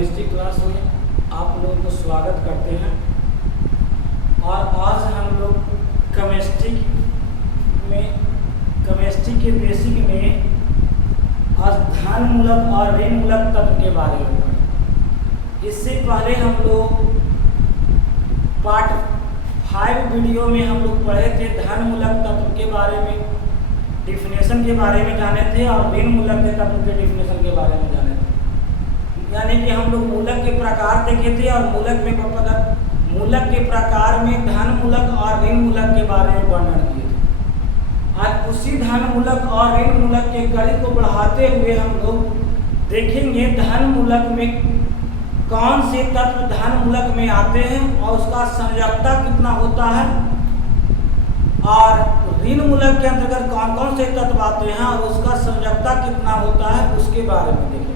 Chemistry class में आप लोगों को स्वागत करते हैं। और आज हम लोग केमिस्ट्री के बेसिक में आज धनमूलक और ऋणमूलक तत्व के बारे में पढ़ें। इससे पहले हम लोग पार्ट 5 वीडियो में हम लोग पढ़े थे धनमूलक तत्व के बारे में, डिफिनेशन के बारे में जाने थे और ऋणमूलक के तत्व के डिफिनेशन के बारे में जाने थे। यानी कि हम लोग मूलक के प्रकार देखे थे और मूलक के प्रकार में धनमूलक और ऋणमूलक के बारे में वर्णन किए थे। आज उसी धनमूलक और ऋणमूलक के गणित को बढ़ाते हुए हम लोग देखेंगे धनमूलक में कौन से तत्व धनमूलक में आते हैं और उसका संयोजकता कितना होता है, और ऋणमूलक के अंतर्गत कौन कौन से तत्व आते हैं और उसका संयोजकता कितना होता है उसके बारे में देखेंगे।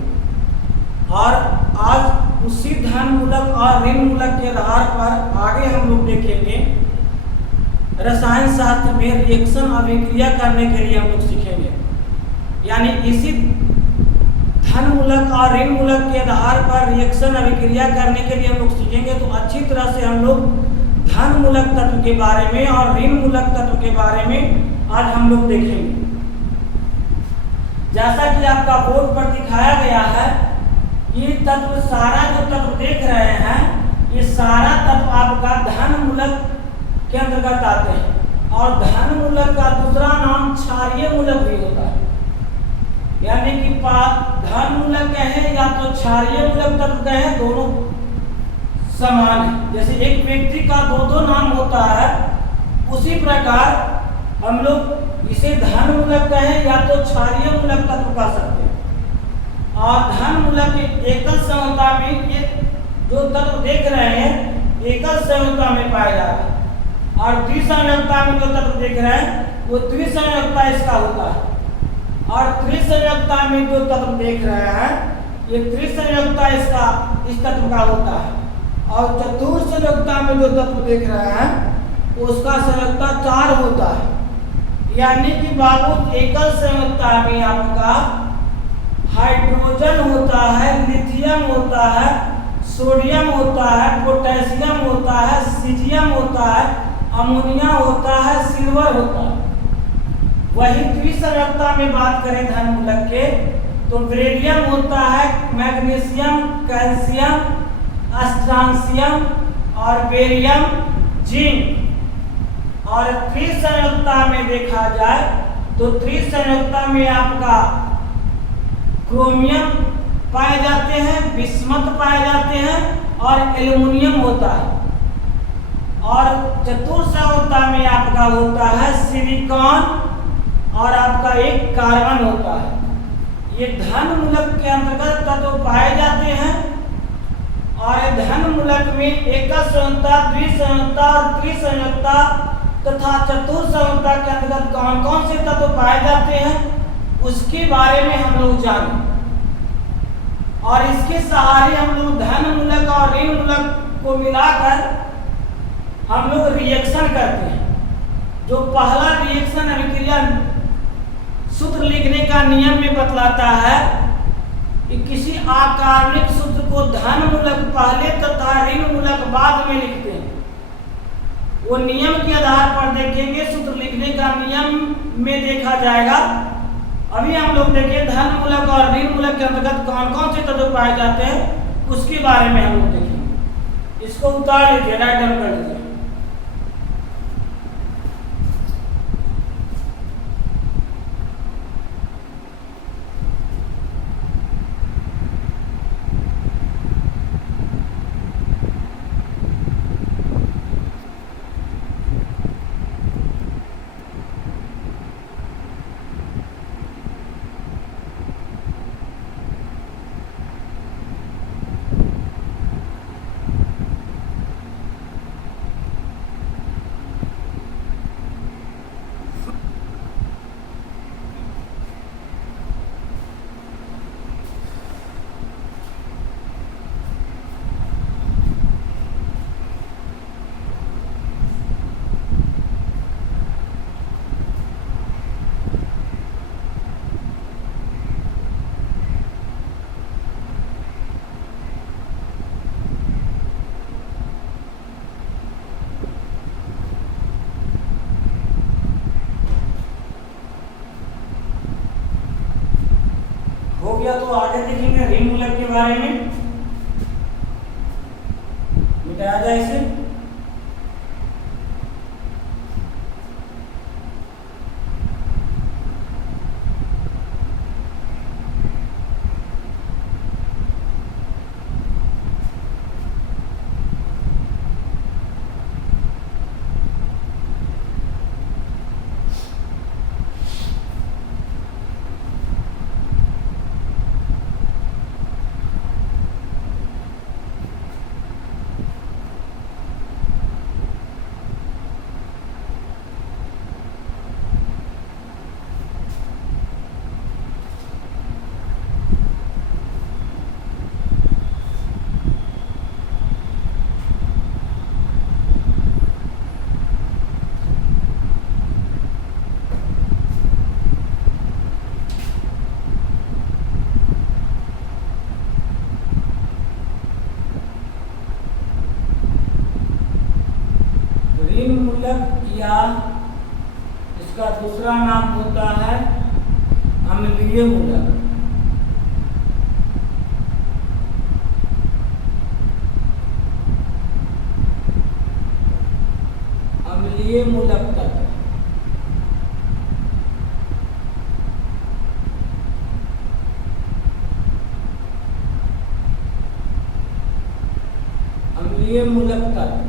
और आज उसी धनमूलक और ऋणमूलक के आधार पर आगे हम लोग देखेंगे रसायन शास्त्र में रिएक्शन अभिक्रिया करने के लिए हम लोग सीखेंगे। यानी इसी धनमूलक और ऋणमूलक के आधार पर रिएक्शन अभिक्रिया करने के लिए हम लोग सीखेंगे। तो अच्छी तरह से हम लोग धनमूलक तत्व के बारे में और ऋणमूलक तत्व के बारे में आज हम लोग देखेंगे। जैसा कि आपका बोर्ड पर दिखाया गया है, ये तत्व सारा जो तत्व देख रहे हैं ये सारा तत्व आपका धनमूलक के अंतर्गत आते हैं। और धनमूलक का दूसरा नाम क्षारीय मूलक भी होता है। यानी कि धनमूलक कहें या तो क्षारीय मूलक तत्व कहें, दोनों समान है। जैसे एक व्यक्ति का दो नाम होता है, उसी प्रकार हम लोग इसे धनमूलक कहें या तो क्षारीय मूलक तत्व कह सकते हैं। और धनमूलक के एकल संयोजकता में ये जो तत्व देख रहे हैं एकल संयोजकता में पाया जाता है, और द्विसंयोजकता में जो तत्व देख रहे हैं वो द्विसंयोजकता इसका होता है। और त्रिसंयोजकता में जो तत्व देख रहे हैं ये त्रिसंयोजकता इसका इस तत्व का होता है। और चतुर्संयोजकता में जो तत्व देख रहे हैं उसका संयोजकता 4 होता है। यानी कि बाबू एकल संयोजकता में आपका हाइड्रोजन होता है, लिथियम होता है, सोडियम होता है, पोटेशियम होता है, सीजियम होता है, अमोनिया होता है, सिल्वर होता है। वही द्विसंयोजकता में बात करें धनमूलक के तो बेरिलियम होता है, मैग्नीशियम, कैल्शियम, स्ट्रांसियम और बेरियम, जिंक। और त्रिसंयोजकता में देखा जाए तो त्रिसंयोजकता में आपका क्रोमियम पाए जाते हैं, बिस्मथ पाए जाते हैं और एल्युमिनियम होता है। और चतुर्संयोजकता में आपका होता है सिलिकॉन और आपका एक कार्बन होता है। ये धनमूलक के अंतर्गत तत्व पाए जाते हैं। और धनमूलक में एकल संयोजकता, द्विसंयोजकता और त्रिसंयोजकता तथा चतुर्संयोजकता के अंतर्गत कौन कौन से तत्व पाए जाते हैं उसके बारे में हम लोग जानें। और इसके सहारे हम लोग धनमूलक और ऋणमूलक को मिलाकर हम लोग रिएक्शन करते हैं। जो पहला रिएक्शन अभिक्रिया सूत्र लिखने का नियम में बतलाता है कि किसी आकार्बनिक सूत्र को धनमूलक पहले तथा ऋणमूलक बाद में लिखते हैं। वो नियम के आधार पर देखेंगे, सूत्र लिखने का नियम में देखा जाएगा। अभी हम लोग देखें धनमूलक और ऋणमूलक के अंतर्गत कौन कौन से तत्व पाए जाते हैं उसके बारे में हम लोग देखेंगे। इसको उतार लीजिए, राइट डाउन कर लीजिए। गया। तो आगे देखेंगे ऋण मूलक के बारे में, मिटाया जाए इसे। ऋण मूलक या इसका दूसरा नाम होता है अम्लीय मूलक। अम्लीय मूलक तत्व, अम्लीय मूलक तत्व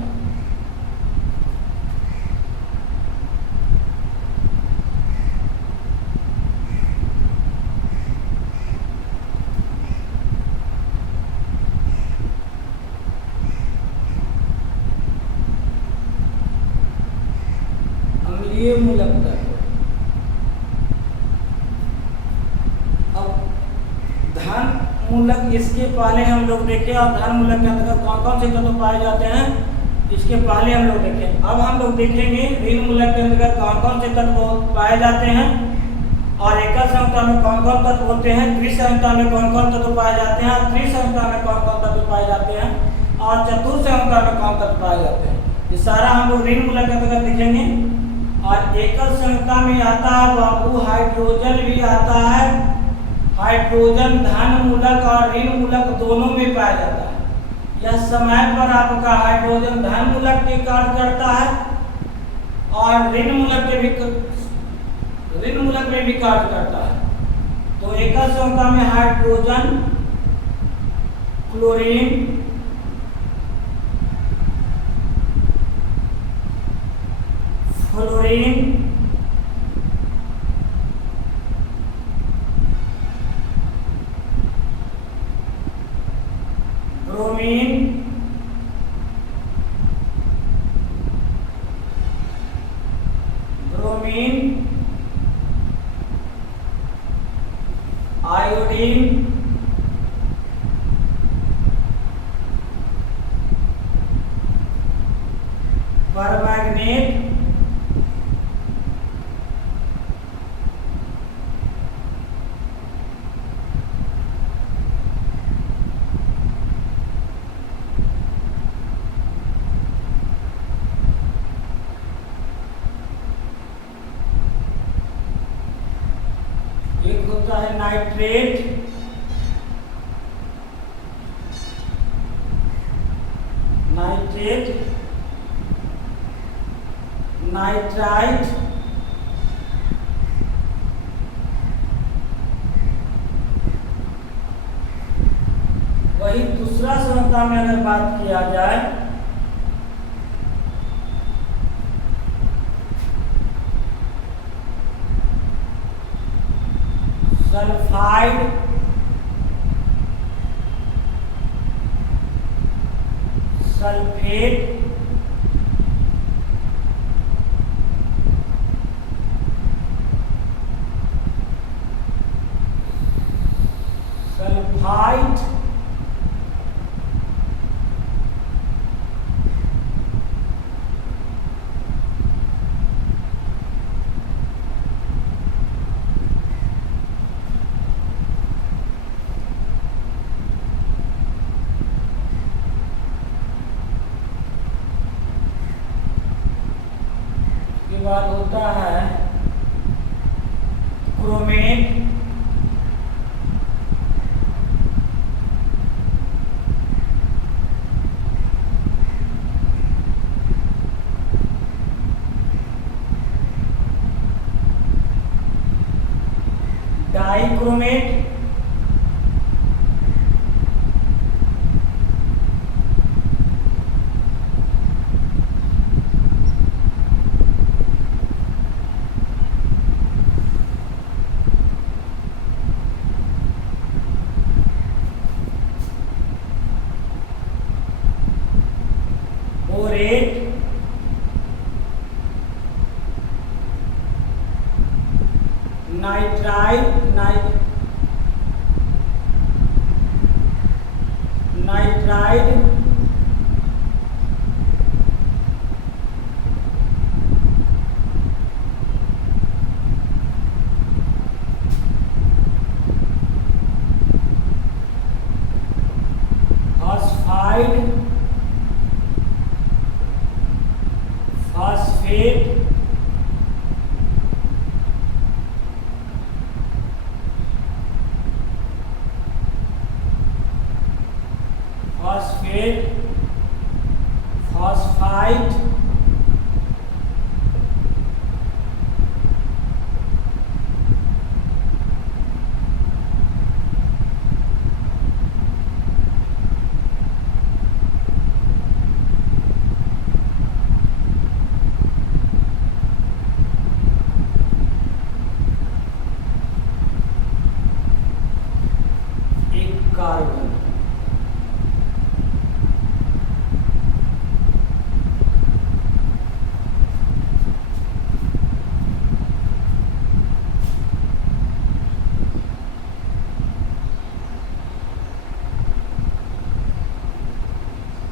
ये मूलक तत्व। अब धन मूलक, इसके पहले हम लोग देखें, और धन मूलक के अंतर्गत कौन कौन से तत्व पाए जाते हैं इसके पहले हम लोग देखें। अब हम लोग देखेंगे ऋण मूलक के अंतर्गत कौन कौन से तत्व पाए जाते हैं, और एकल संयुक्ता में कौन कौन तत्व होते हैं, द्विसंयुक्ता में कौन कौन तत्व पाए जाते हैं, और त्रिसंयुक्ता में कौन कौन तत्व पाए जाते हैं, और चतुर्संयुक्ता में कौन तत्व पाए जाते हैं। ये सारा हम लोग ऋण मूलक के अंतर्गत देखेंगे। और एकल संयुक्ता में आता है बाबू हाइड्रोजन भी आता है। हाइड्रोजन धन मूलक और ऋण मूलक दोनों में पाया जाता है। यह समय पर आपका हाइड्रोजन धन मूलक के कार्य करता है और ऋण मूलक में भी कार्य करता है। तो एकल संयुक्ता में hydrogen, chlorine, fluorine, bromine, iodine, permanganate, एक होता है नाइट्रेट, नाइट्राइट, वही दूसरा संयुक्ता में अगर बात किया जाए सल्फाइड, सल्फेट, सल्फाइड, बाद होता है chromate, trichromate, borate, nitride, nitride, phosphide, phosphate, phosphate, phosphite, एक कार्बन।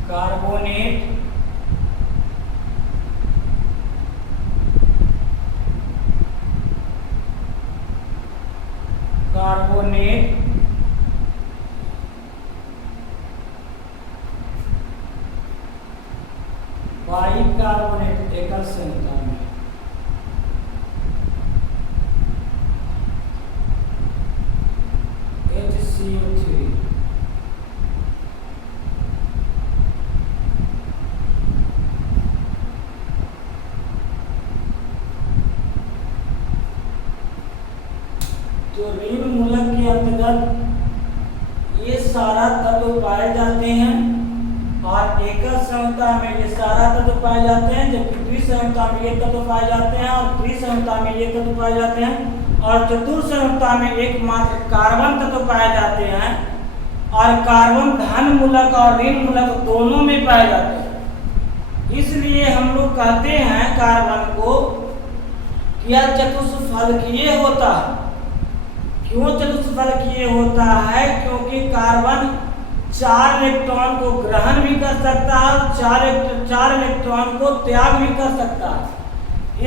कार्बोनेट, कार्बोनेट, बाइकार्बोनेट एकल संयुता में, HCO3, तो ऋण मूलक के अंतर्गत ये सारा तत्व पाए जाते हैं और एकल संयुता में ये सारा तत्व पाए जाते हैं, जबकि द्विसंयुता में ये तत्व पाए जाते हैं और त्रिसंयुता में ये तत्व पाए जाते हैं और चतुर्संयुता में एकमात्र कार्बन तत्व पाए जाते हैं और कार्बन धन मूलक और ऋण मूलक दोनों में पाए जाते हैं। इसलिए हम लोग कहते हैं कार्बन को कि यह चतुष्फलकीय होता है। क्यों चतुष्फलकीय होता है? क्योंकि कार्बन 4 इलेक्ट्रॉन को ग्रहण भी कर सकता है और 4 इलेक्ट्रॉन को त्याग भी कर सकता है।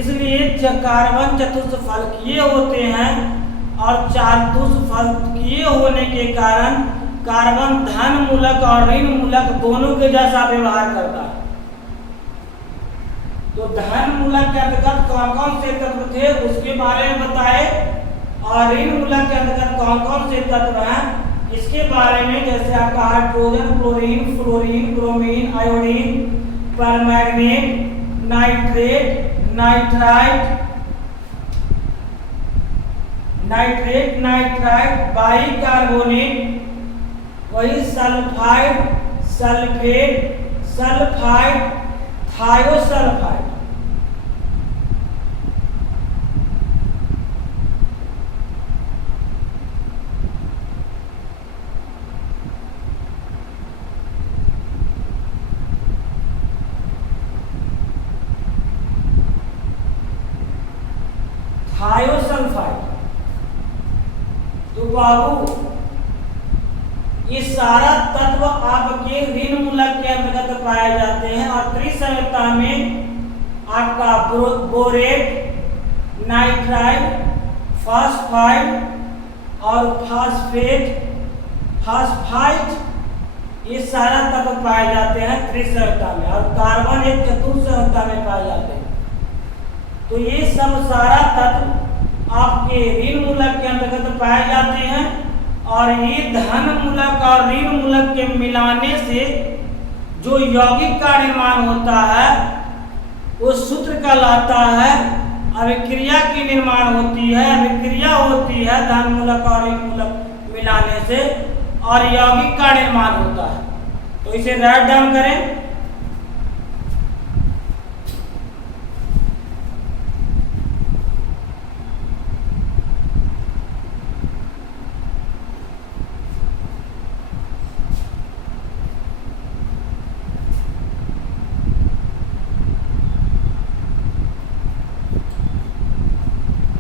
इसलिए कार्बन चतुष्फलकीय होते हैं और चतुष्फलकीय होने के कारण कार्बन धन मूलक और ऋण मूलक दोनों के जैसा व्यवहार करता है। तो धन मूलक के अंतर्गत कौन कौन से तत्व थे उसके बारे में बताए और ऋण मूलक के अंतर्गत कौन कौन से तत्व हैं इसके बारे में, जैसे आपका hydrogen, chlorine, fluorine, bromine, iodine, permanganate, nitrate, nitride, bicarbonate, वही सल्फाइड, सल्फेट, सल्फाइड, थायोसल्फाइड। थायोसल्फाइड। तो बाबू ये सारा तत्व आपके ऋण मूलक के अंतर्गत पाए जाते हैं और त्रिसंयुता में आपका बोरेट, नाइट्राइड, फॉस्फाइड और फॉस्फाइट ये सारा तत्व पाए जाते हैं त्रिसंयुता में और कार्बन एक चतुर्संयुता में पाए जाते हैं। तो ये सब सारा तत्व आपके ऋण मूलक के अंतर्गत पाए जाते हैं और ये धन मूलक और ऋण मूलक के मिलाने से जो यौगिक का निर्माण होता है वो सूत्र कहलाता है अभिक्रिया की निर्माण होती है, अभिक्रिया होती है धन मूलक और ऋण मूलक मिलाने से, और यौगिक का निर्माण होता है। तो इसे राइट डाउन करें।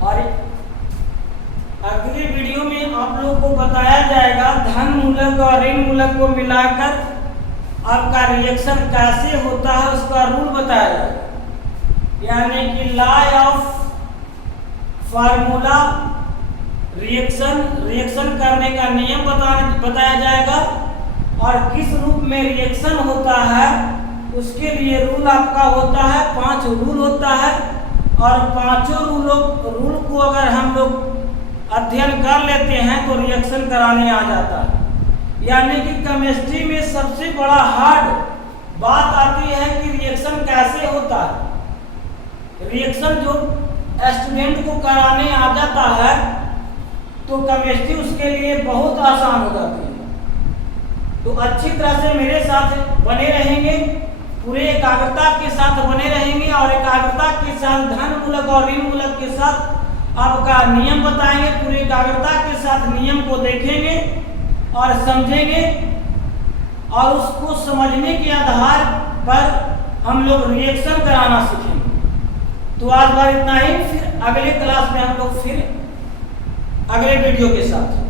और अगले वीडियो में आप लोगों को बताया जाएगा धन मूलक और ऋण मूलक को मिलाकर आपका रिएक्शन कैसे होता है, उसका रूल बताया जाएगा। यानी कि लॉ ऑफ फार्मूला रिएक्शन करने का नियम बताया जाएगा, और किस रूप में रिएक्शन होता है उसके लिए रूल आपका होता है, 5 रूल होता है। और पांचों रूल को अगर हम लोग अध्ययन कर लेते हैं तो रिएक्शन कराने आ जाता है। यानी कि केमिस्ट्री में सबसे बड़ा हार्ड बात आती है कि रिएक्शन कैसे होता है। रिएक्शन जो स्टूडेंट को कराने आ जाता है तो केमिस्ट्री उसके लिए बहुत आसान हो जाती है। तो अच्छी तरह से मेरे साथ बने रहेंगे, पूरे एकाग्रता के साथ बने रहेंगे, और एकाग्रता के साथ धन मूलक और ऋण मूलक के साथ आपका नियम बताएंगे। पूरे एकाग्रता के साथ नियम को देखेंगे और समझेंगे, और उसको समझने के आधार पर हम लोग रिएक्शन कराना सीखेंगे। तो आज बार इतना ही, फिर अगले क्लास में हम लोग फिर अगले वीडियो के साथ